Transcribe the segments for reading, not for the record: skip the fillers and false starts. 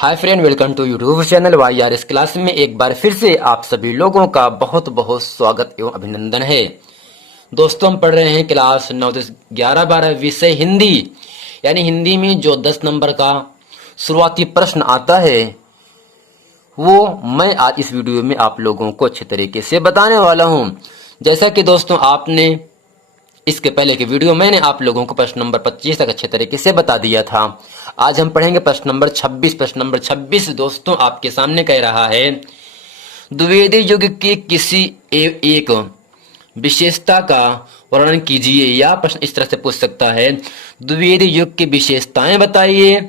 Hi friend, welcome to YouTube channel Y R S class में एक बार फिर से आप सभी लोगों का बहुत बहुत स्वागत एवं अभिनंदन है। दोस्तों, हम पढ़ रहे हैं क्लास 9, 10, 11, 12 विषय हिंदी। यानी हिंदी में जो 10 नंबर का शुरुआती प्रश्न आता है वो मैं आज इस वीडियो में आप लोगों को अच्छे तरीके से बताने वाला हूं। जैसा कि दोस्तों आपने इसके पहले की वीडियो मैंने आप लोगों को प्रश्न नंबर 25 तक अच्छे तरीके से बता दिया था। आज हम पढ़ेंगे प्रश्न नंबर 26। प्रश्न नंबर 26 दोस्तों आपके सामने कह रहा है, द्विवेदी युग की किसी एक विशेषता का वर्णन कीजिए। या प्रश्न इस तरह से पूछ सकता है, द्विवेदी युग की विशेषताएं बताइए।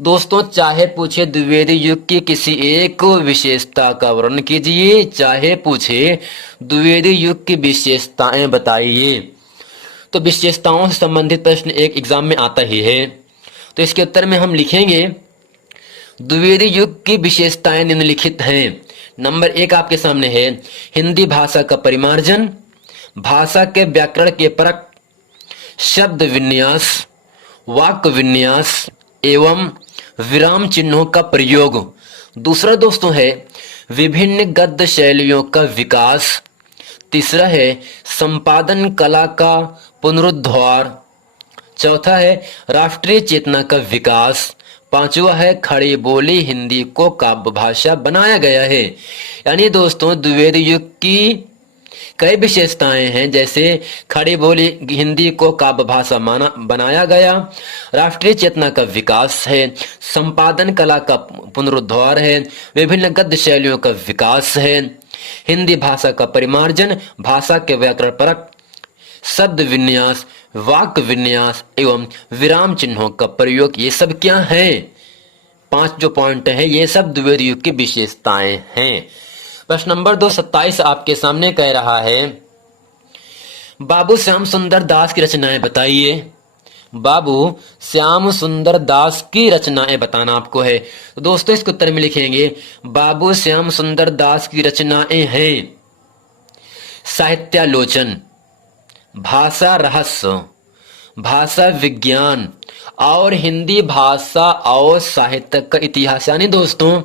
दोस्तों, चाहे पूछे द्विवेदी युग की किसी एक विशेषता का वर्णन कीजिए, चाहे पूछे द्विवेदी युग की विशेषताएं बताइए, तो विशेषताओं से संबंधित प्रश्न एक एग्जाम में आता ही है। तो इसके उत्तर में हम लिखेंगे, द्विवेदी युग की विशेषताएं निम्नलिखित हैं। नंबर 1 आपके सामने है, हिंदी भाषा का परिमार्जन, भाषा के व्याकरण के परख, शब्द विन्यास, वाक्य विन्यास एवं विराम चिन्हों का प्रयोग। दूसरा दोस्तों है, विभिन्न गद्य शैलियों का विकास। तीसरा है, संपादन कला का पुनरुद्धार। चौथा है, राष्ट्रीय चेतना का विकास। पांचवा है, खड़ी बोली हिंदी को काव्य भाषा बनाया गया है। यानी दोस्तों द्विवेदी युग की कई विशेषताएं हैं, जैसे खड़ी बोली हिंदी को काव्य भाषा बनाया गया, राष्ट्रीय चेतना का विकास है, संपादन कला का पुनरुद्धार है, विभिन्न गद्य शैलियों का विकास है, हिंदी भाषा का परिमार्जन, भाषा के व्याकरण परख, शब्द विन्यास, वाक्य विन्यास एवं विराम चिन्हों का प्रयोग। ये सब क्या है? 5 जो पॉइंट है, ये सब द्विवेदी युग की विशेषताएं हैं। प्रश्न नंबर 2, 27 आपके सामने कह रहा है, बाबू श्याम सुंदर दास की रचनाएं बताइए। बाबू श्याम सुंदर दास की रचनाएं बताना आपको है। तो दोस्तों इसके उत्तर में लिखेंगे, बाबू श्याम सुंदर दास की रचनाएं हैं साहित्यालोचन, भाषा रहस्य, भाषा विज्ञान और हिंदी भाषा और साहित्य का इतिहास। यानी दोस्तों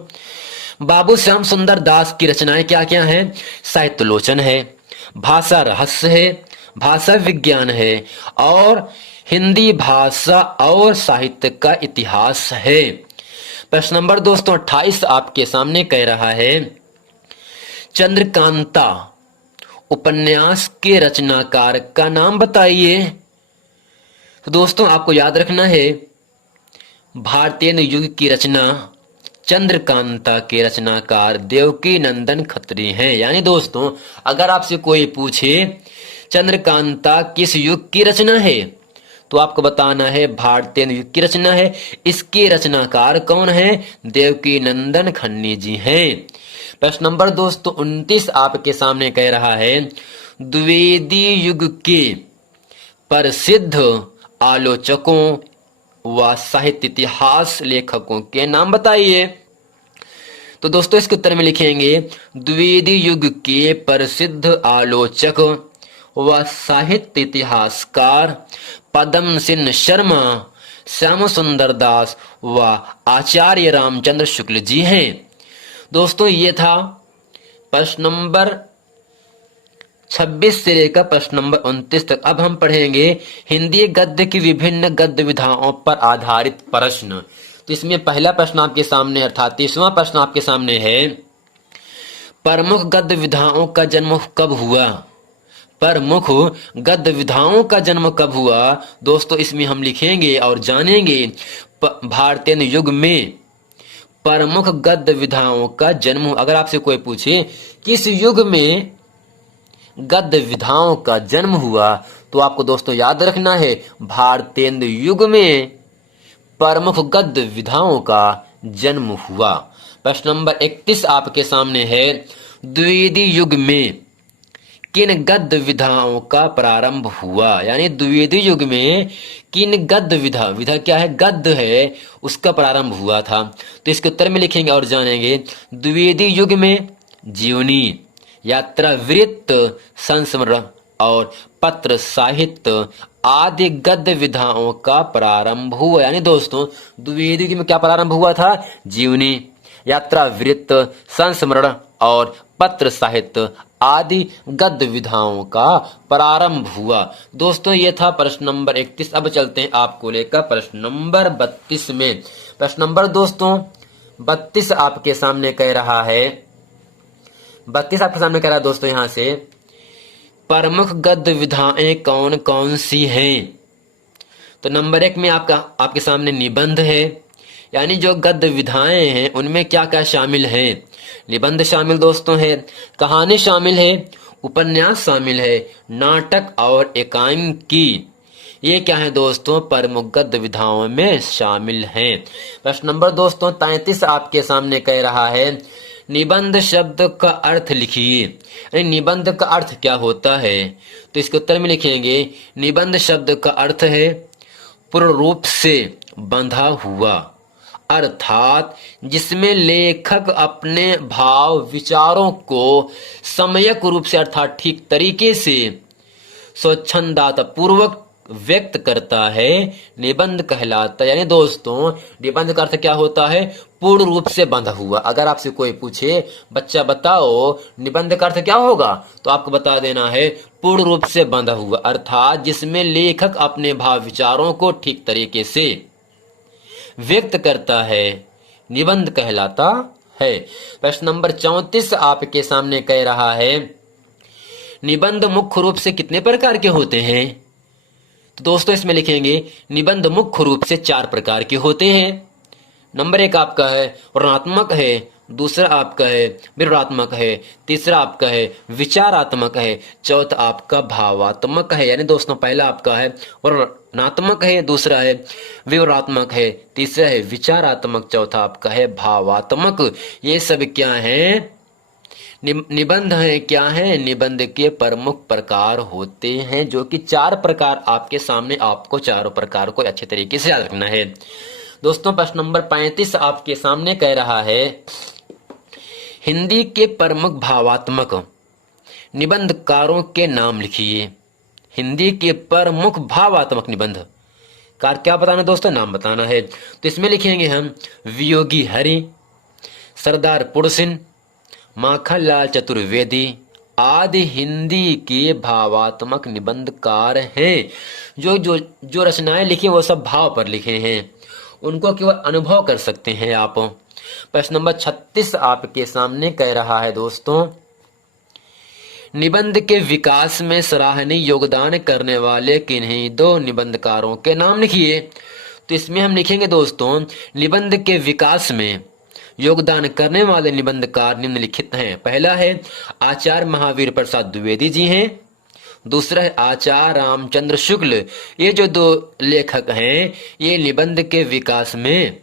बाबू श्याम सुंदर दास की रचनाएं क्या क्या हैं? साहित्यालोचन है, भाषा रहस्य है, भाषा विज्ञान है और हिंदी भाषा और साहित्य का इतिहास है। प्रश्न नंबर दोस्तों 28 आपके सामने कह रहा है, चंद्रकांता उपन्यास के रचनाकार का नाम बताइए। तो दोस्तों आपको याद रखना है, भारतीय युग की रचना चंद्रकांता के रचनाकार देवकी नंदन खत्री हैं। यानी दोस्तों अगर आपसे कोई पूछे चंद्रकांता किस युग की रचना है, तो आपको बताना है भारतीय युग की रचना है। इसके रचनाकार कौन है? देवकी नंदन खन्नी जी हैं। प्रश्न नंबर दोस्तों 29 आपके सामने कह रहा है, द्विवेदी युग के प्रसिद्ध आलोचकों व साहित्य इतिहास लेखकों के नाम बताइए। तो दोस्तों इसके उत्तर में लिखेंगे, द्विवेदी युग के प्रसिद्ध आलोचक व साहित्य इतिहासकार पद्म सिंह शर्मा, श्याम सुंदर दास व आचार्य रामचंद्र शुक्ल जी हैं। दोस्तों ये था प्रश्न नंबर 26 से लेकर प्रश्न नंबर 29 तक। अब हम पढ़ेंगे हिंदी गद्य की विभिन्न गद्य विधाओं पर आधारित प्रश्न। तो इसमें पहला प्रश्न आपके सामने अर्थात 30वां प्रश्न आपके सामने है, प्रमुख गद्य विधाओं का जन्म कब हुआ? प्रमुख गद्य विधाओं का जन्म कब हुआ? दोस्तों इसमें हम लिखेंगे और जानेंगे, भारतीय युग में प्रमुख गद्य विधाओं का जन्म। अगर आपसे कोई पूछे किस युग में गद्य विधाओं का जन्म हुआ, तो आपको दोस्तों याद रखना है, भारतीय युग में प्रमुख गद्य विधाओं का जन्म हुआ। प्रश्न नंबर 31 आपके सामने है, द्विवेदी युग में किन गद्य विधाओं का प्रारंभ हुआ? यानी द्विवेदी युग में किन गद्य विधा क्या है? गद्य है, उसका प्रारंभ हुआ था। तो इसके उत्तर में लिखेंगे और जानेंगे, द्विवेदी युग में जीवनी, यात्रा वृत्त, संस्मरण और पत्र साहित्य आदि गद्य विधाओं का प्रारंभ हुआ। यानी दोस्तों द्विवेदी में क्या प्रारंभ हुआ था? जीवनी, यात्रा वृत्त, संस्मरण और पत्र साहित्य आदि गद्य विधाओं का प्रारंभ हुआ। दोस्तों ये था प्रश्न नंबर 31। अब चलते हैं आपको लेकर प्रश्न नंबर 32 में। प्रश्न नंबर दोस्तों 32 आपके सामने कह रहा है, 32 आपके सामने कह रहा है दोस्तों यहां से, प्रमुख गद्य विधाएं कौन कौन सी हैं? तो नंबर 1 में आपके सामने निबंध है, यानी जो गद्य विधाएं हैं उनमें क्या क्या शामिल है? निबंध शामिल दोस्तों है, कहानी शामिल है, उपन्यास शामिल है, नाटक और एकांकी, ये क्या है दोस्तों? प्रमुख गद्य विधाओं में शामिल हैं। प्रश्न नंबर दोस्तों 33 आपके सामने कह रहा है, निबंध शब्द का अर्थ लिखिए। निबंध का अर्थ क्या होता है? तो इसके उत्तर में लिखेंगे, निबंध शब्द का अर्थ है पूर्ण रूप से बंधा हुआ, अर्थात जिसमें लेखक अपने भाव विचारों को सम्यक रूप से अर्थात ठीक तरीके से स्वच्छंदता पूर्वक व्यक्त करता है, निबंध कहलाता है। यानी दोस्तों निबंध का अर्थ क्या होता है? पूर्ण रूप से बंधा हुआ। अगर आपसे कोई पूछे बच्चा बताओ निबंध का अर्थ क्या होगा, तो आपको बता देना है पूर्ण रूप से बंधा हुआ, अर्थात जिसमें लेखक अपने भाव विचारों को ठीक तरीके से व्यक्त करता है, निबंध कहलाता है। प्रश्न नंबर 34 आपके सामने कह रहा है, निबंध मुख्य रूप से कितने प्रकार के होते हैं? तो दोस्तों इसमें लिखेंगे, निबंध मुख्य रूप से 4 प्रकार के होते हैं। नंबर 1 आपका है वर्णनात्मक है, दूसरा आपका है विवरणात्मक है, तीसरा आपका है विचारात्मक है, चौथा आपका भावात्मक है। यानी दोस्तों पहला आपका है वर्णनात्मक है, दूसरा है विवरणात्मक है, तीसरा है विचारात्मक, चौथा आपका है भावात्मक। ये सब क्या है? निबंध है। क्या है? निबंध के प्रमुख प्रकार होते हैं, जो कि 4 प्रकार आपके सामने, आपको चारों प्रकार को अच्छे तरीके से याद रखना है। दोस्तों प्रश्न नंबर 35 आपके सामने कह रहा है, हिंदी के प्रमुख भावात्मक निबंधकारों के नाम लिखिए। हिंदी के प्रमुख भावात्मक निबंध कार क्या बताना दोस्तों? नाम बताना है। तो इसमें लिखेंगे हम वियोगी हरि, सरदार पुरसिन, माखनलाल चतुर्वेदी आदि हिंदी के भावात्मक निबंधकार हैं। जो रचनाएं लिखी वो सब भाव पर लिखे हैं, उनको केवल अनुभव कर सकते हैं आप। प्रश्न नंबर 36 आपके सामने कह रहा है दोस्तों, निबंध के विकास में सराहनीय योगदान करने वाले किन्हीं 2 निबंधकारों के नाम लिखिए। तो इसमें हम लिखेंगे दोस्तों, निबंध के विकास में योगदान करने वाले निबंधकार निम्नलिखित हैं। पहला है आचार्य महावीर प्रसाद द्विवेदी जी हैं, दूसरा है आचार्य रामचंद्र शुक्ल। ये जो 2 लेखक हैं ये निबंध के विकास में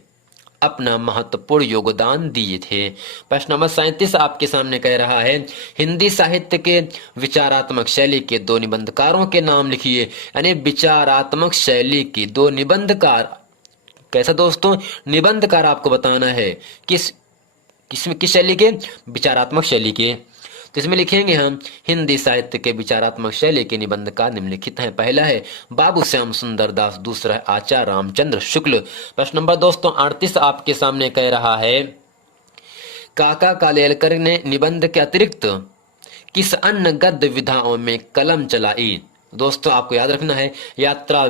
अपना महत्वपूर्ण योगदान दिए थे। प्रश्न नंबर 37 आपके सामने कह रहा है, हिंदी साहित्य के विचारात्मक शैली के 2 निबंधकारों के नाम लिखिए। यानी विचारात्मक शैली की 2 निबंधकार। कैसा दोस्तों? निबंधकार आपको बताना है किस शैली के? विचारात्मक शैली के। तो इसमें लिखेंगे हम हिंदी साहित्य के विचारात्मक शैली के निबंधकार निम्नलिखित हैं। पहला है बाबू श्याम सुंदर दास, दूसरा है आचार्य रामचंद्र शुक्ल। प्रश्न नंबर दोस्तों 38 आपके सामने कह रहा है, काका कालेलकर ने निबंध के अतिरिक्त किस अन्य गद्य विधाओं में कलम चलाई? दोस्तों आपको याद रखना है, यात्रा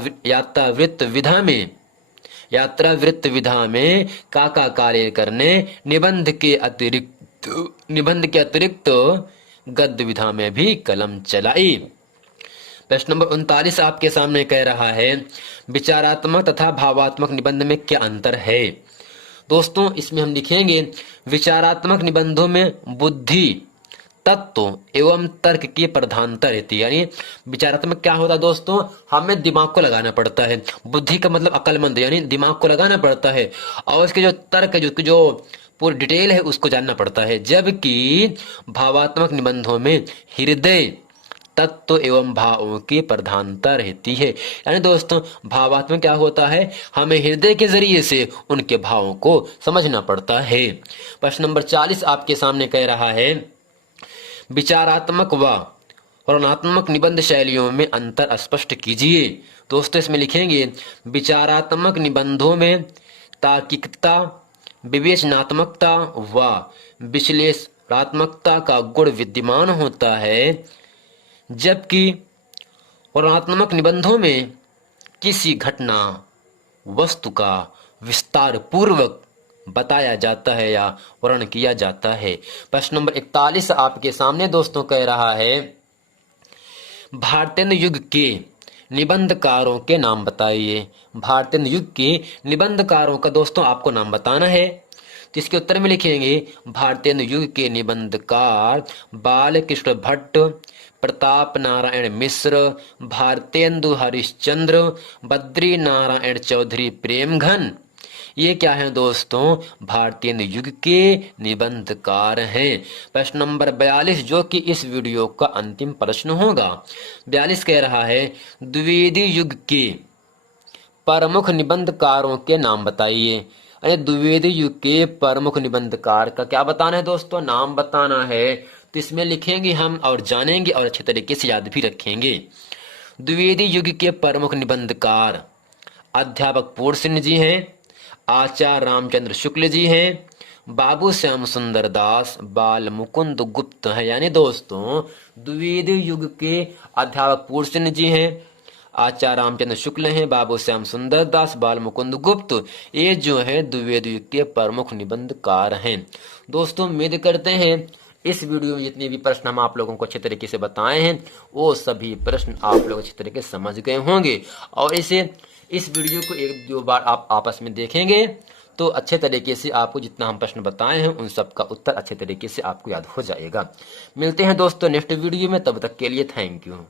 वृत्त विधा में काका कालेलकर ने निबंध के अतिरिक्त गद्य विधा में भी कलम चलाई। प्रश्न नंबर 39 आपके सामने कह रहा है, विचारात्मक तथा भावात्मक निबंध में क्या अंतर है? दोस्तों इसमें हम लिखेंगे, विचारात्मक निबंधों में बुद्धि, तत्व एवं तर्क की प्रधानता रहती है। यानी विचारात्मक क्या होता है दोस्तों? हमें दिमाग को लगाना पड़ता है। बुद्धि का मतलब अक्लमंद, यानी दिमाग को लगाना पड़ता है और उसके जो तर्क जो पूरी डिटेल है उसको जानना पड़ता है। जबकि भावात्मक निबंधों में हृदय, तत्व एवं भावों की प्रधानता रहती है। यानी दोस्तों भावात्मक क्या होता है? हमें हृदय के जरिए से उनके भावों को समझना पड़ता है। प्रश्न नंबर 40 आपके सामने कह रहा है, विचारात्मक व वर्णनात्मक निबंध शैलियों में अंतर स्पष्ट कीजिए। दोस्तों इसमें लिखेंगे विचारात्मक निबंधों में तार्किकता, विवेचनात्मकता व विश्लेषणात्मकता का गुण विद्यमान होता है, जबकि वर्णनात्मक निबंधों में किसी घटना वस्तु का विस्तार पूर्वक बताया जाता है या वर्णन किया जाता है। प्रश्न नंबर 41 आपके सामने दोस्तों कह रहा है भारतेंदु युग के निबंधकारों के नाम बताइए। भारतेंदु युग के निबंधकारों का दोस्तों आपको नाम बताना है। तो इसके उत्तर में लिखेंगे भारतेंदु युग के निबंधकार बालकृष्ण भट्ट, प्रताप नारायण मिश्र, भारतेंदु हरिश्चंद्र, बद्री नारायण चौधरी प्रेमघन। ये क्या है दोस्तों? भारतेंदु युग के निबंधकार हैं। प्रश्न नंबर 42 जो कि इस वीडियो का अंतिम प्रश्न होगा। 42 कह रहा है द्विवेदी युग के प्रमुख निबंधकारों के नाम बताइए। अरे द्विवेदी युग के प्रमुख निबंधकार का क्या बताना है दोस्तों? नाम बताना है। तो इसमें लिखेंगे हम और जानेंगे और अच्छे तरीके से याद भी रखेंगे। द्विवेदी युग के प्रमुख निबंधकार अध्यापक पूर्ण सिंह जी हैं, आचार्य रामचंद्र शुक्ल जी हैं, बाबू श्याम सुंदर दास, बाल मुकुंद गुप्त है। यानी दोस्तों द्विवेदी युग के अध्यापक पूर्ण सिंह जी हैं, आचार्य रामचंद्र शुक्ल हैं, बाबू श्याम सुंदर दास, बाल मुकुंद गुप्त, ये जो है द्विवेदी युग के प्रमुख निबंधकार हैं। दोस्तों उम्मीद करते हैं इस वीडियो में जितने भी प्रश्न हम आप लोगों को अच्छे तरीके से बताए हैं वो सभी प्रश्न आप लोग अच्छे तरीके से समझ गए होंगे। और इस वीडियो को एक दो बार आप आपस में देखेंगे तो अच्छे तरीके से आपको जितना हम प्रश्न बताए हैं उन सब का उत्तर अच्छे तरीके से आपको याद हो जाएगा। मिलते हैं दोस्तों नेक्स्ट वीडियो में, तब तक के लिए थैंक यू।